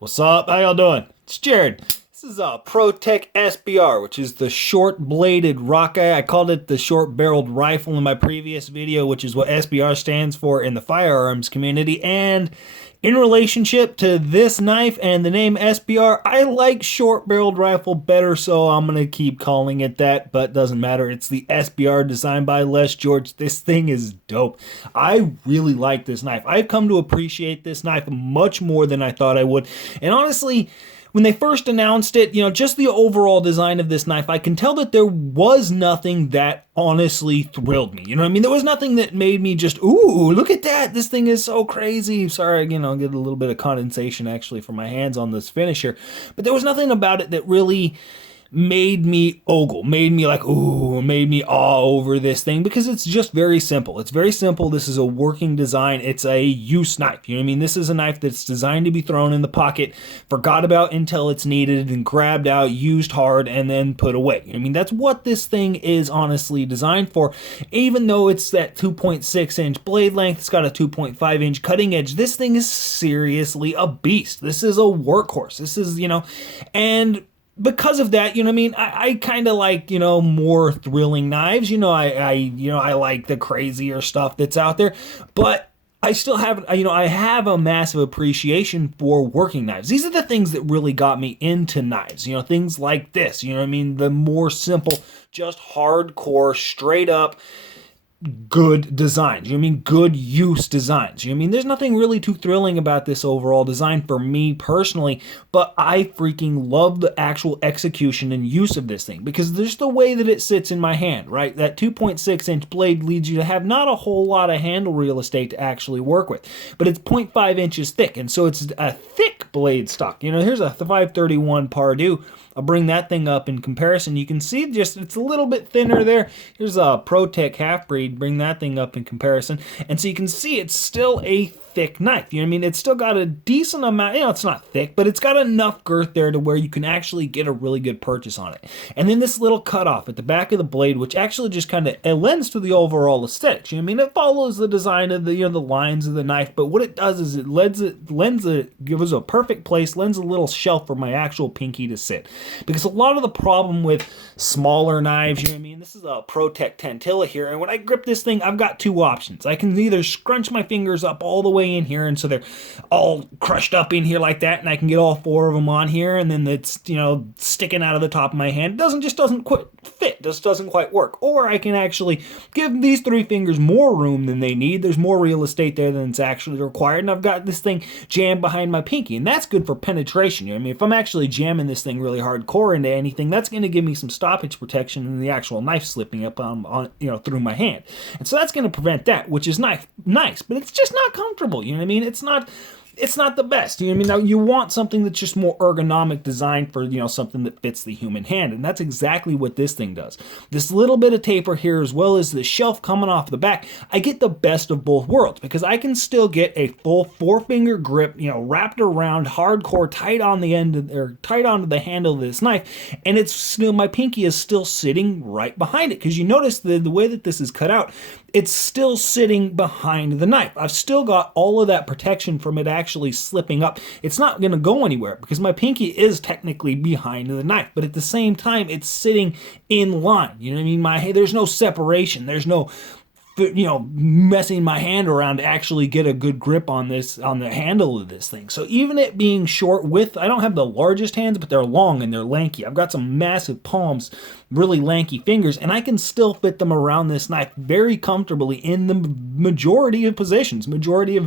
What's up? How y'all doing? It's Jared. This is a ProTech SBR, which is the short-bladed Rockeye. I called it the short-barreled rifle in my previous video, which is what SBR stands for in the firearms community. And in relationship to this knife and the name SBR, I like short-barreled rifle better, so I'm going to keep calling it that, but doesn't matter. It's the SBR designed by Les George. This thing is dope. I really like this knife. I've come to appreciate this knife much more than I thought I would. And honestly, when they first announced it, just the overall design of this knife, I can tell that there was nothing that honestly thrilled me. You know what I mean? There was nothing that made me just, ooh, look at that. This thing is so crazy. Sorry, I'll get a little bit of condensation actually from my hands on this finisher. But there was nothing about it that really made me ogle, made me like, ooh, made me awe over this thing, because it's just very simple. It's very simple. This is a working design. It's a use knife. You know what I mean? This is a knife that's designed to be thrown in the pocket, forgot about until it's needed, and grabbed out, used hard, and then put away. I mean, that's what this thing is honestly designed for. Even though it's that 2.6 inch blade length, it's got a 2.5 inch cutting edge. This thing is seriously a beast. This is a workhorse. This is, and because of that, I kind of like, more thrilling knives. I like the crazier stuff that's out there, but I still have, I have a massive appreciation for working knives. These are the things that really got me into knives, things like this, the more simple, just hardcore, straight up, good designs. Good use designs. There's nothing really too thrilling about this overall design for me personally, but I freaking love the actual execution and use of this thing, because there's the way that it sits in my hand, right? That 2.6 inch blade leads you to have not a whole lot of handle real estate to actually work with, but it's 0.5 inches thick, and so it's a thick blade stock. Here's a 531 Pardue. I'll bring that thing up in comparison. You can see just it's a little bit thinner there. Here's a ProTech half-breed. Bring that thing up in comparison. And so you can see it's still a thick knife. It's still got a decent amount, it's not thick, but it's got enough girth there to where you can actually get a really good purchase on it. And then this little cutoff at the back of the blade, which actually just kind of lends to the overall aesthetics. It follows the design of the lines of the knife, but what it does is it gives a perfect place, lends a little shelf for my actual pinky to sit. Because a lot of the problem with smaller knives, this is a ProTech Tentilla here, and when I grip this thing, I've got two options. I can either scrunch my fingers up all the way in here, and so they're all crushed up in here like that, and I can get all four of them on here, and then it's, sticking out of the top of my hand. It doesn't quite fit, just doesn't quite work. Or I can actually give these three fingers more room than they need. There's more real estate there than it's actually required, and I've got this thing jammed behind my pinky, and that's good for penetration. If I'm actually jamming this thing really hardcore into anything, that's going to give me some stoppage protection and the actual knife slipping up on through my hand. And so that's going to prevent that, which is nice, but it's just not comfortable. It's not the best. Now you want something that's just more ergonomic design for, something that fits the human hand. And that's exactly what this thing does. This little bit of taper here, as well as the shelf coming off the back, I get the best of both worlds, because I can still get a full 4-finger grip, wrapped around hardcore, tight on the end or tight onto the handle of this knife. And it's still, my pinky is still sitting right behind it. Because you notice the way that this is cut out, it's still sitting behind the knife. I've still got all of that protection from it actually slipping up. It's not going to go anywhere because my pinky is technically behind the knife, but at the same time, it's sitting in line. There's no separation. There's no messing my hand around to actually get a good grip on the handle of this thing. So even it being short I don't have the largest hands, but they're long and they're lanky. I've got some massive palms, really lanky fingers, and I can still fit them around this knife very comfortably in the majority of positions, majority of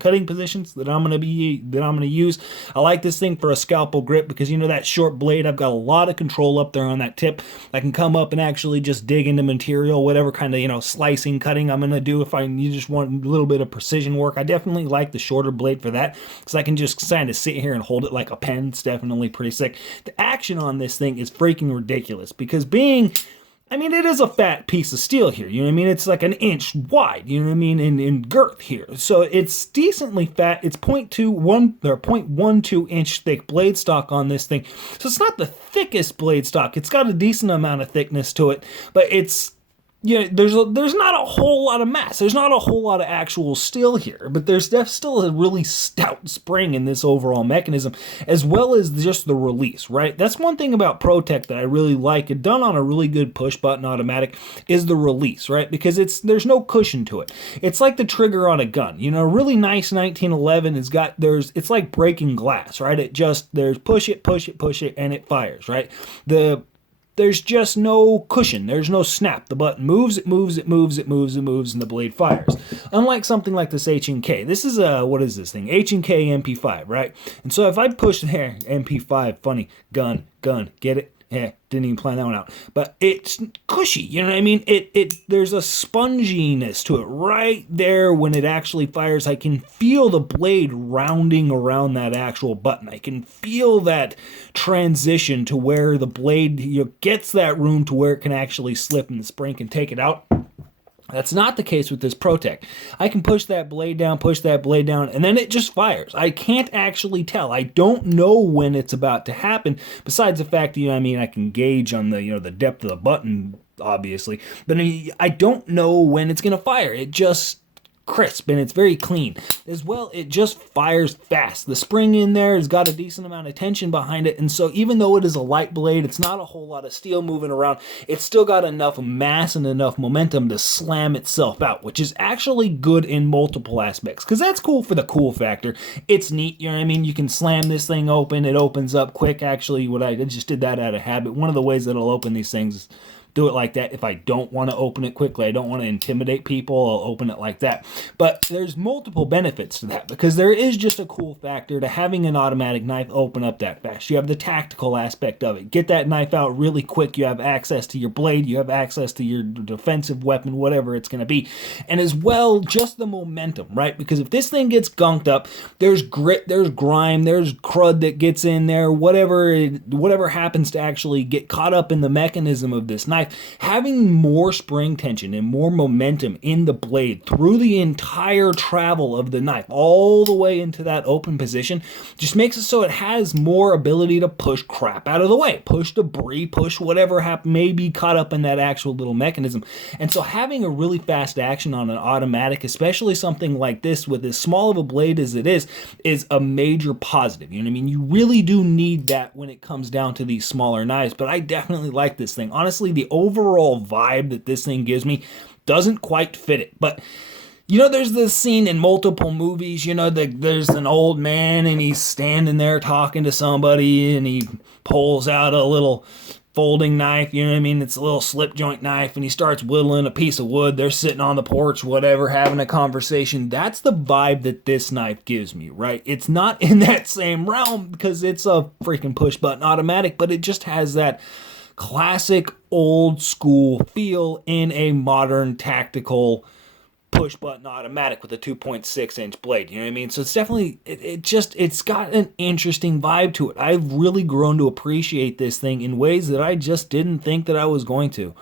cutting positions that I'm going to use. I like this thing for a scalpel grip because that short blade, I've got a lot of control up there on that tip. I can come up and actually just dig into material, whatever kind of slicing, cutting I'm going to do. If you just want a little bit of precision work, I definitely like the shorter blade for that, because I can just kind of sit here and hold it like a pen. It's definitely pretty sick. The action on this thing is freaking ridiculous, because it is a fat piece of steel here, it's like an inch wide, in girth here. So it's decently fat. It's 0.12 inch thick blade stock on this thing. So it's not the thickest blade stock. It's got a decent amount of thickness to it, but it's there's not a whole lot of mass. There's not a whole lot of actual steel here, but there's still a really stout spring in this overall mechanism, as well as just the release, right? That's one thing about ProTech that I really like, and done on a really good push button automatic, is the release, right? Because there's no cushion to it. It's like the trigger on a gun. A really nice 1911 it's like breaking glass, right? There's push it, and it fires, right? There's just no cushion. There's no snap. The button moves, it moves, and the blade fires. Unlike something like this H&K. This is what is this thing? H&K MP5, right? And so if I push there, MP5, funny, gun, get it? Yeah, didn't even plan that one out. But it's cushy, you know what I mean? There's a sponginess to it right there when it actually fires. I can feel the blade rounding around that actual button. I can feel that transition to where the blade gets that room to where it can actually slip and the spring can take it out. That's not the case with this ProTech. I can push that blade down, and then it just fires. I can't actually tell. I don't know when it's about to happen, besides the fact that, I can gauge on the depth of the button, obviously. But I don't know when it's going to fire. It just crisp and it's very clean. As well, it just fires fast. The spring in there has got a decent amount of tension behind it, and so even though it is a light blade, it's not a whole lot of steel moving around, it's still got enough mass and enough momentum to slam itself out, which is actually good in multiple aspects, because that's cool for the cool factor. It's neat, you can slam this thing open, it opens up quick. Actually, I just did that out of habit. One of the ways that I'll open these things is do it like that. If I don't want to open it quickly, I don't want to intimidate people, I'll open it like that. But there's multiple benefits to that, because there is just a cool factor to having an automatic knife open up that fast. You have the tactical aspect of it. Get that knife out really quick. You have access to your blade. You have access to your defensive weapon, whatever it's going to be. And as well, just the momentum, right? Because if this thing gets gunked up, there's grit, there's grime, there's crud that gets in there, whatever happens to actually get caught up in the mechanism of this knife. Having more spring tension and more momentum in the blade through the entire travel of the knife all the way into that open position just makes it so it has more ability to push crap out of the way, push debris, push whatever may be caught up in that actual little mechanism. And so having a really fast action on an automatic, especially something like this with as small of a blade as it is a major positive. You know what I mean? You really do need that when it comes down to these smaller knives, but I definitely like this thing. Honestly, the overall vibe that this thing gives me doesn't quite fit it. But there's this scene in multiple movies, there's an old man and he's standing there talking to somebody and he pulls out a little folding knife, it's a little slip joint knife, and he starts whittling a piece of wood. They're sitting on the porch, whatever, having a conversation. That's the vibe that this knife gives me, right? It's not in that same realm because it's a freaking push button automatic, but it just has that classic old school feel in a modern tactical push button automatic with a 2.6 inch blade. You know what I mean? So it's definitely, it's got an interesting vibe to it. I've really grown to appreciate this thing in ways that I just didn't think that I was going to.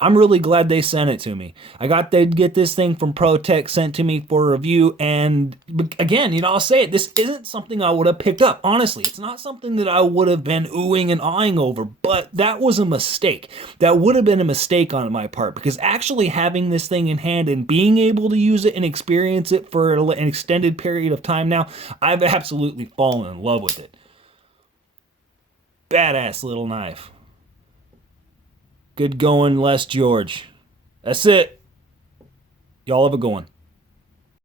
I'm really glad they sent it to me. I got to get this thing from ProTech sent to me for review, and again, I'll say it, this isn't something I would have picked up. Honestly, it's not something that I would have been oohing and awing over, but that was a mistake. That would have been a mistake on my part, because actually having this thing in hand and being able to use it and experience it for an extended period of time now, I've absolutely fallen in love with it. Badass little knife. Good going, Les George. That's it. Y'all have a good one.